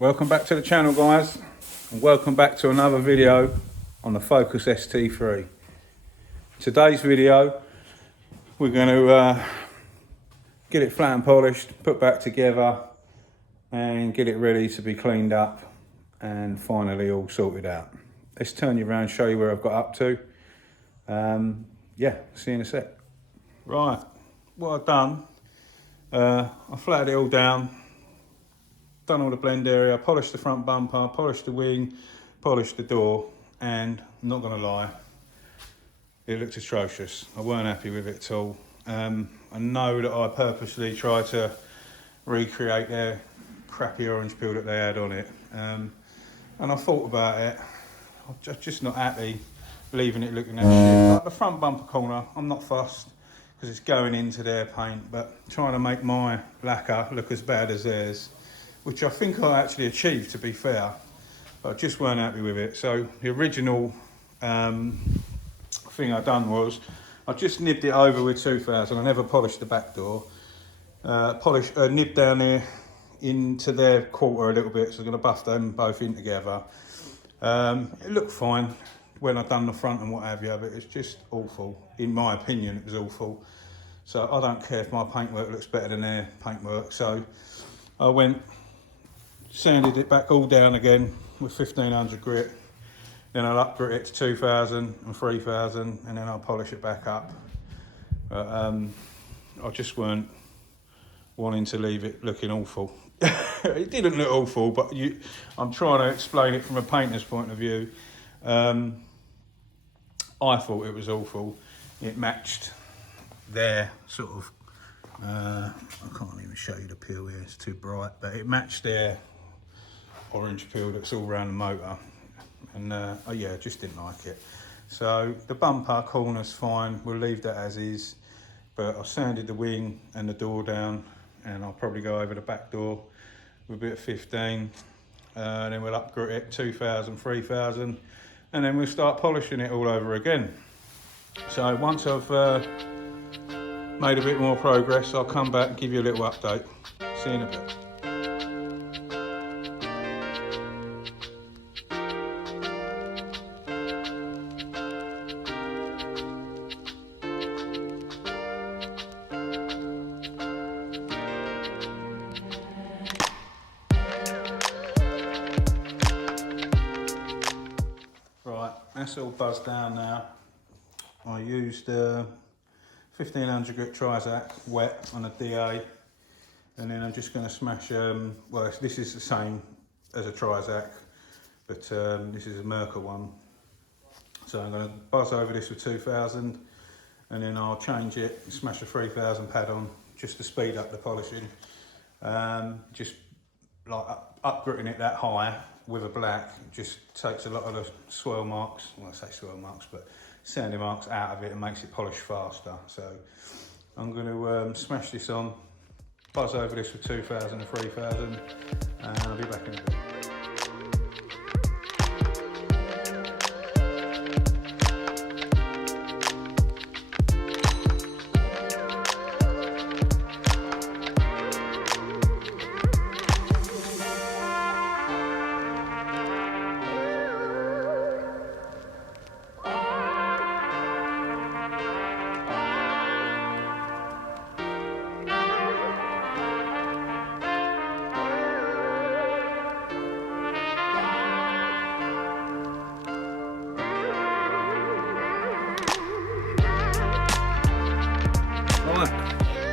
Welcome back to the channel, guys, and welcome back to another video on the Focus st3. Today's video, we're going to get it flat and polished, put back together and get it ready to be cleaned up and finally all sorted out. Let's turn you around, show you where I've got up to. Yeah, see you in a sec. Right, what I've done, I flattened it all down, done all the blend area, polished the front bumper, polished the wing, polished the door, and I'm not gonna lie, it looked atrocious. I weren't happy with it at all. I know that I purposely tried to recreate their crappy orange peel that they had on it. And I thought about it, I'm just not happy leaving it looking that shit. Like the front bumper corner, I'm not fussed because it's going into their paint, but trying to make my lacquer look as bad as theirs, which I think I actually achieved, to be fair, but I just weren't happy with it. So the original thing I done was I just nibbed it over with 2000. I never polished the back door. Nibbed down there into their quarter a little bit, so I'm going to buff them both in together. It looked fine when I done the front and what have you, but it's just awful. In my opinion, it was awful. So I don't care if my paintwork looks better than their paintwork. So I went, sanded it back all down again with 1500 grit. Then I'll up grit it to 2000 and 3000, and then I'll polish it back up. But I just weren't wanting to leave it looking awful. It didn't look awful, but I'm trying to explain it from a painter's point of view. I thought it was awful. It matched their sort of, I can't even show you the peel here, it's too bright, but it matched their orange peel that's all around the motor. And oh yeah, I just didn't like it. So the bumper corner's fine, we'll leave that as is, but I've sanded the wing and the door down, and I'll probably go over the back door with a bit of 15, and then we'll up grit it 2000, 3000, and then we'll start polishing it all over again. So once I've made a bit more progress, I'll come back and give you a little update. See you in a bit. Right, that's all buzzed down now. I used 1500 grit Trizac wet on a DA, and then I'm just going to smash, well, this is the same as a Trizac, but this is a Merkur one. So I'm going to buzz over this with 2000, and then I'll change it and smash a 3000 pad on just to speed up the polishing. Just like up gritting it that high with a black just takes a lot of the swirl marks, well I say swirl marks, but sanding marks out of it and makes it polish faster. So I'm going to smash this on, buzz over this with 2000 and 3000, and I'll be back in a bit.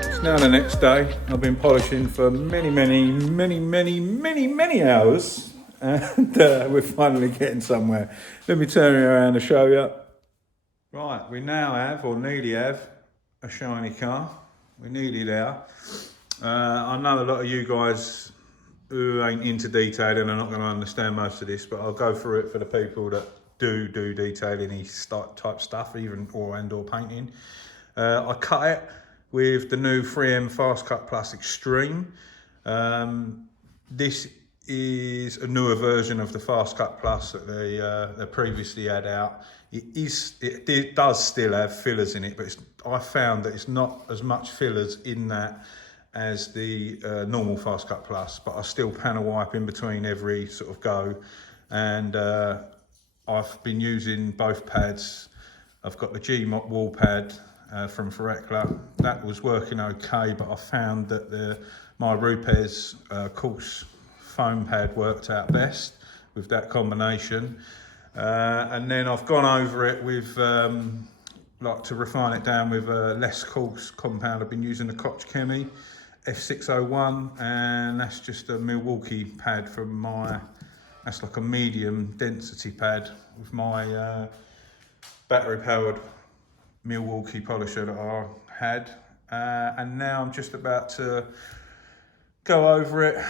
It's now the next day. I've been polishing for many hours, and we're finally getting somewhere. Let me turn it around to show you. Right, we now have, or nearly have, a shiny car. We're nearly there. I know a lot of you guys who ain't into detailing are not going to understand most of this, but I'll go through it for the people that do detailing type stuff, even or painting. I cut it with the new 3M Fast Cut Plus Extreme. This is a newer version of the Fast Cut Plus that they previously had out. It does still have fillers in it, but I found that it's not as much fillers in that as the normal Fast Cut Plus, but I still panel wipe in between every sort of go. And I've been using both pads. I've got the G-Mop wall pad from Ferrecla. That was working okay, but I found that my Rupes coarse foam pad worked out best with that combination. And then I've gone over it with, like to refine it down with a less coarse compound. I've been using the Koch Chemie F601, and that's just a Milwaukee pad from that's like a medium density pad with my battery powered Milwaukee polisher that I had. And now I'm just about to go over it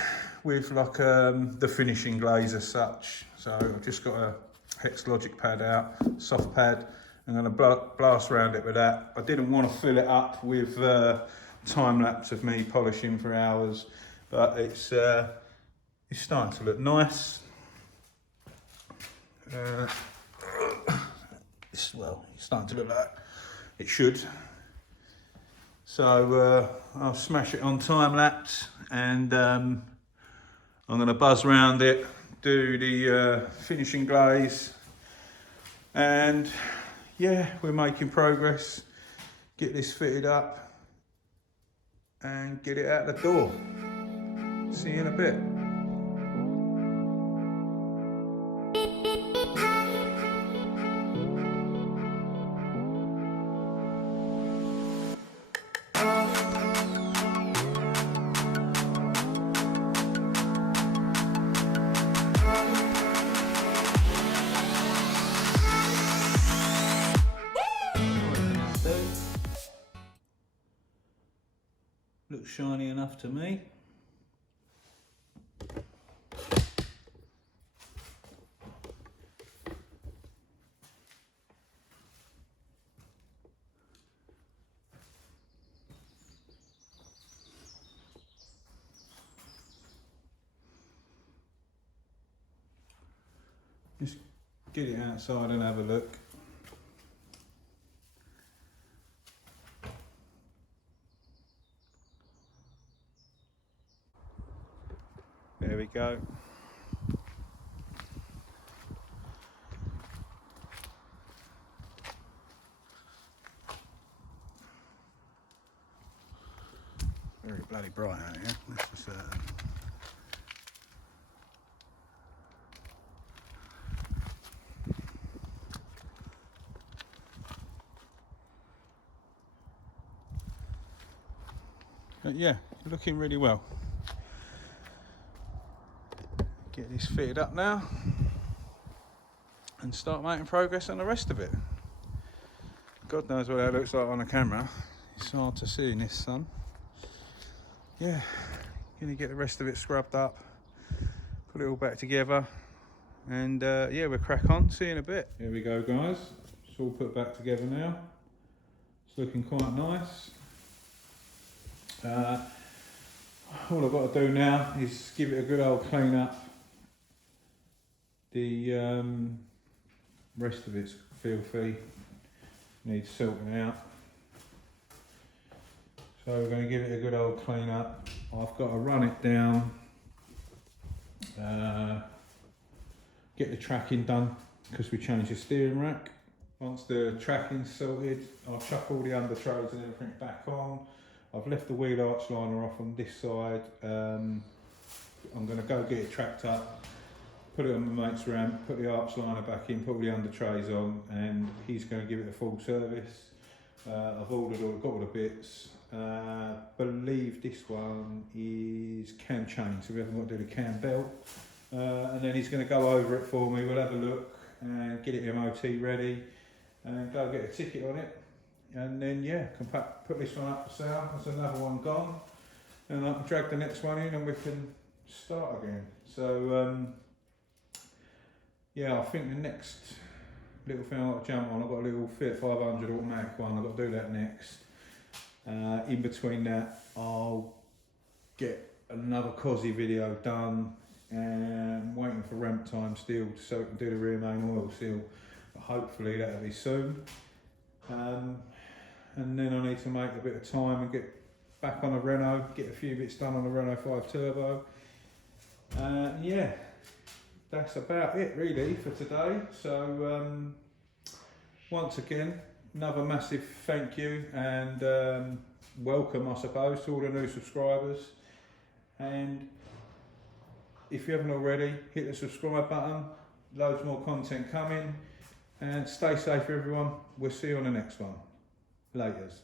with like the finishing glaze as such. So I've just got a Hex Logic pad out, soft pad. I'm going to blast around it with that. I didn't want to fill it up with time lapse of me polishing for hours, but it's starting to look nice. It's starting to look like it should. So I'll smash it on time lapse, and I'm going to buzz around it, do the finishing glaze, and yeah, we're making progress. Get this fitted up and get it out the door. See you in a bit. Looks shiny enough to me. Just get it outside and have a look. There we go. Very bloody bright out here, that's for certain. But yeah, looking really well. Get this fitted up now and start making progress on the rest of it. God knows what that looks like on the camera. It's hard to see in this sun. Yeah, gonna get the rest of it scrubbed up, put it all back together, and yeah, we'll crack on. See you in a bit. Here we go, guys. It's all put back together now. It's looking quite nice. All I've got to do now is give it a good old clean up. The rest of it's filthy, needs sorting out. So we're going to give it a good old clean up. I've got to run it down, get the tracking done because we changed the steering rack. Once the tracking's sorted, I'll chuck all the under trays and everything back on. I've left the wheel arch liner off on this side. I'm going to go get it tracked up, put it on my mate's ramp, put the arch liner back in, put all the under trays on, and he's going to give it a full service. I've got all the bits. Believe this one is cam chain, so we haven't got to do the cam belt. And then he's going to go over it for me. We'll have a look and get it MOT ready, and go get a ticket on it. And then yeah, can put this one up for sale. That's another one gone, and I can drag the next one in, and we can start again. So yeah, I think the next little thing I've got to jump on, I've got a little Fiat 500 automatic one. I've got to do that next. In between that, I'll get another Cosy video done, and waiting for ramp time still so we can do the rear main oil seal. But hopefully that'll be soon. And then I need to make a bit of time and get back on the Renault, get a few bits done on the Renault 5 Turbo. Yeah, that's about it really for today. So once again, another massive thank you and welcome, I suppose, to all the new subscribers. And if you haven't already, hit the subscribe button. Loads more content coming. And stay safe everyone. We'll see you on the next one. Laters.